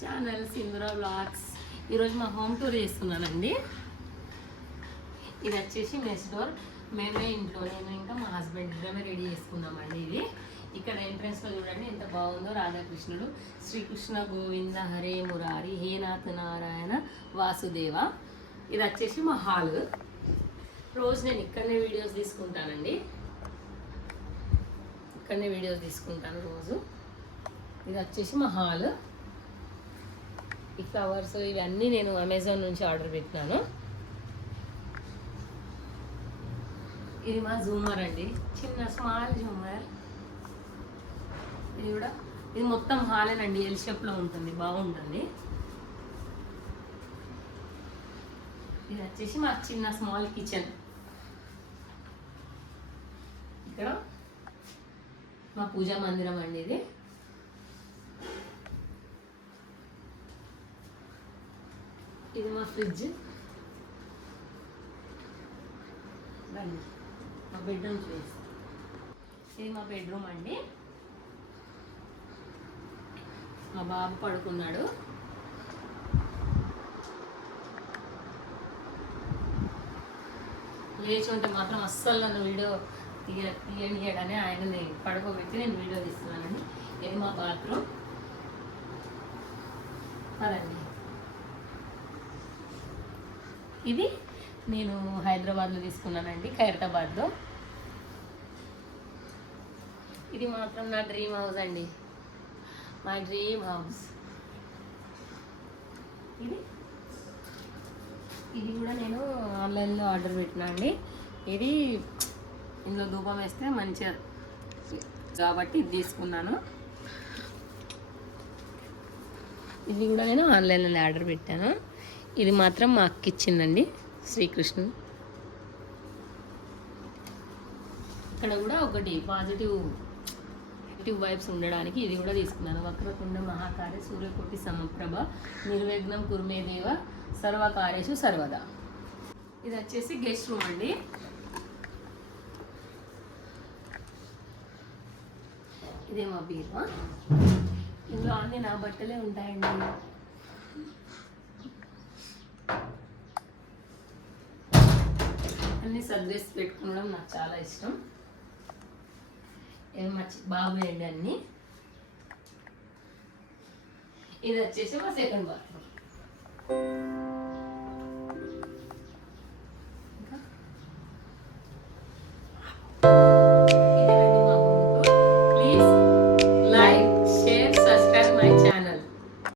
Channel Sindhura vlogs. ఈరోజు మా home tour చేస్తున్నానండి. ఇది వచ్చేసి మెస్ డోర్. మేమే ఇంట్లో, నేను ఇంకా మా హస్బెండ్ ఇద్దరమే రెడీ చేసుకున్నామండి. ఇది ఇక్కడ ఎంట్రన్స్లో చూడండి ఎంత బాగుందో. రాధాకృష్ణుడు, శ్రీకృష్ణ గోవింద హరే మురారి హే నాథ నారాయణ వాసుదేవ. ఇది వచ్చేసి మా హాల్. రోజు నేను ఇక్కడనే వీడియోస్ తీసుకుంటానండి, ఇక్కడనే వీడియోస్ తీసుకుంటాను రోజు. ఇది వచ్చేసి మా హాల్. ఈ ఫ్లవర్స్ ఇవన్నీ నేను అమెజాన్ నుంచి ఆర్డర్ పెట్టినాను. ఇది మా జూమర్ అండి, చిన్న స్మాల్ జూమర్. ఇది కూడా, ఇది మొత్తం హాలేనండి, ఎల్ షేప్లో ఉంటుంది, బాగుంటుంది. ఇది వచ్చేసి మా చిన్న స్మాల్ కిచెన్. ఇక్కడ మా పూజా మందిరం అండి. ఇది మా ఫ్రిడ్జ్. మా బెడ్రూమ్ ప్లేస్. ఇది మా బెడ్రూమ్ అండి. మా బాబు పడుకున్నాడు. లేచి ఉంటే మాత్రం అస్సలు నన్ను వీడియో తీయనియడని ఆయనని పడుకోబెట్టి నేను వీడియో తీస్తున్నానండి. ఇది మా బాత్రూమ్. అదండి, ఇది నేను హైదరాబాద్లో తీసుకున్నానండి, ఖైరతాబాద్లో. ఇది మాత్రం నా డ్రీమ్ హౌస్ అండి, మై డ్రీమ్ హౌస్. ఇది కూడా నేను ఆన్లైన్లో ఆర్డర్ పెట్టినా అండి. ఇది ఇందులో ధూపం వేస్తే మంచిగా కాబట్టి ఇది తీసుకున్నాను. ఇది కూడా నేను ఆన్లైన్లో ఆర్డర్ పెట్టాను. ఇది మాత్రం మా అక్క ఇచ్చిందండి, శ్రీకృష్ణుడు. ఇక్కడ కూడా ఒకటి పాజిటివ్ వైబ్స్ ఉండడానికి ఇది కూడా తీసుకున్నాను. వక్రతుండ మహాకార్య సూర్యకోటి సమప్రభ నిర్విఘ్నం కుర్మే దేవ సర్వకార్యేషు సర్వదా. ఇది వచ్చేసి గెస్ట్ రూమ్ అండి. ఇదే మా బీరువా. ఇందులో అన్ని నా బట్టలే ఉంటాయండి. అన్ని సర్దేసి పెట్టుకోవడం నాకు చాలా ఇష్టం. ఇది మా బాబు అండి అన్ని. ఇది వచ్చేసి మా సెకండ్ బాత్రూమ్.